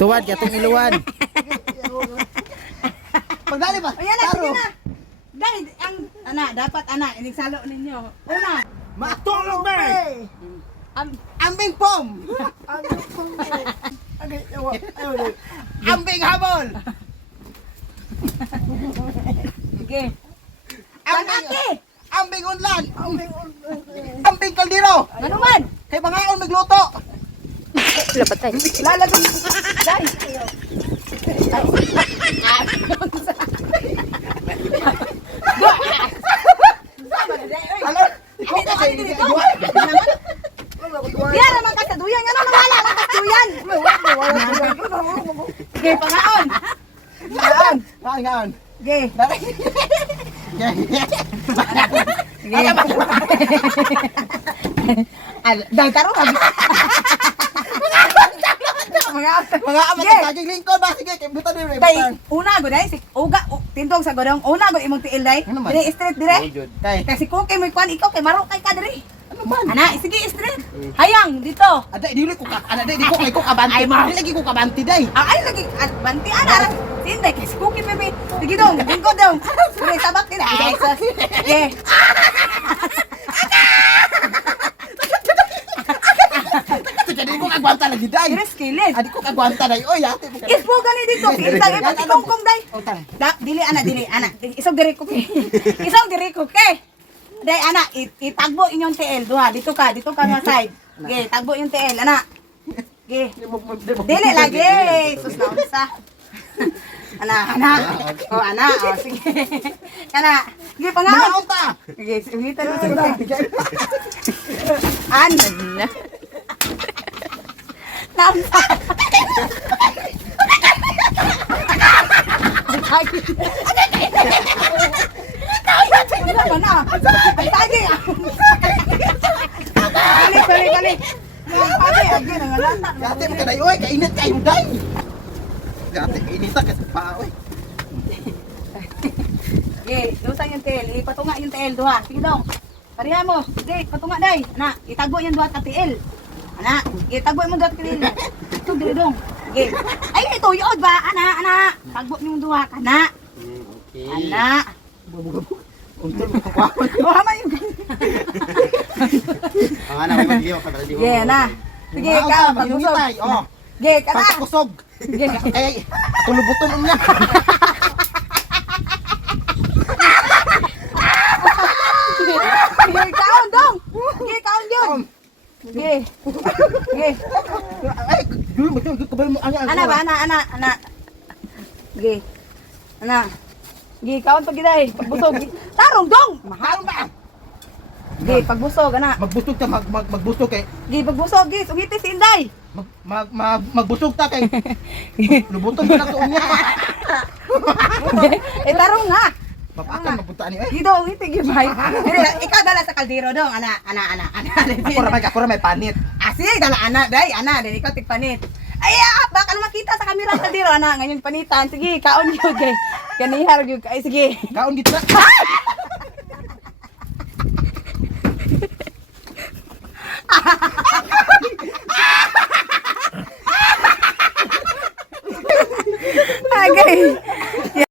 Tuwad katong iluwan. Pagdali ba? Ayan na, sige na. Dahil, dapat inigsalo ninyo. Una, Matulog ba? Ambing pom! Ambing habol! sige. Ambing, ambing unlan! Ambing kaldero! Ano man? Kay bangaon magluto! Lapatay. Lalagay. Dahil. Alon! Ikaw ka kay Diya naman ka sa duyan. Ano nawala naman ka sa duyan? Sige, pangaon. Pangaon. Ngayon! Sige. Dahil taro ka. Mga amat Sige. sa saging lingkod ba? Sige, kay buta din rin. Day, una go day, uga, tindog sa godong, una go imong tiil day. Ano man? Dire straight dire. Kay, Kasi kung kay mo kwan ikaw kay maro kay ka dire. ano man? Ana, sige straight. Hayang dito. Ada, dili ko ka, ada, di ko kay ko kabanti. Ay, ma. Dili lagi ko kabanti day. Ay lagi banti ana. Tinday kay cookie bebe. Sige dong, lingkod dong. Dire sabak dire. Ay, sus. Sige. Jadi ko kagwanta lagi day. Dire skillet. Adi ko kagwanta day. Oy, ate mo. Ispo gani dito. Intang ipon tikong day. Utang. Dili ana. Isog dire ko kay. Isog dire ko kay. Day ana, itagbo inyong TL duha. Dito ka nga side. Ge, tagbo yung TL ana. Ge. Dili lagi. Sus na unsa. Ana. Oh, ana. Oh, sige. Ana. Sige, Mga pangaon. unta. Sige, ulitan mo. Ano na? Nampa. Ano na? Ay, tagi. Balik. Pati, agi, nangalata. Ate mo kaday. Oy, kainit kayo day. Ate, kainita kasi pa. Oy. Sige, lusang yung TL. Ipatunga yung TL duha. Sige dong. Parihan mo. Sige, patunga day. Ana, itagbo yung duha ka TL. Ana, itagbo mo duha ka TL. Ito, dili dong. Sige. Ay, ito, yun ba? Ana. Tagbo yung duha ka na. Okay. Ana. Untul mo ko. Buha man yung Ang anak mo giyo ka dali mo. Sige, ana. Sige, ikaw, pagbusog. Oh. Sige, ka na. Pagkusog. Sige. Ay, tulubuton niya. Sige, kaon dong. Sige, kaon yun. Sige. Ay, dulu mo kabal mo Ana ba, ana. Sige. Ana. Sige, kaon pag giday. Pagbusog. Tarong dong. Mahal ba? Sige, pagbusog, ana. Magbusog ta magbusog kay Sige, pagbusog. Sige, sugiti si Inday. magbusog ta kay lubuton mo na tuon niya. Tarong nga. Papakan mapunta ni eh. Dito, ngiti, gibay. Ikaw dala sa kaldero dong, ana. Ako ra may panit. Sige, dala, ana, day, ana. Then ikaw tigpanit. Ay, baka na makita sa kamera ang kaldero, ana. Ngayon panitan. Sige, kaon yun, kay. Kanihar yun, ay, sige. Kaon gito na. Agay.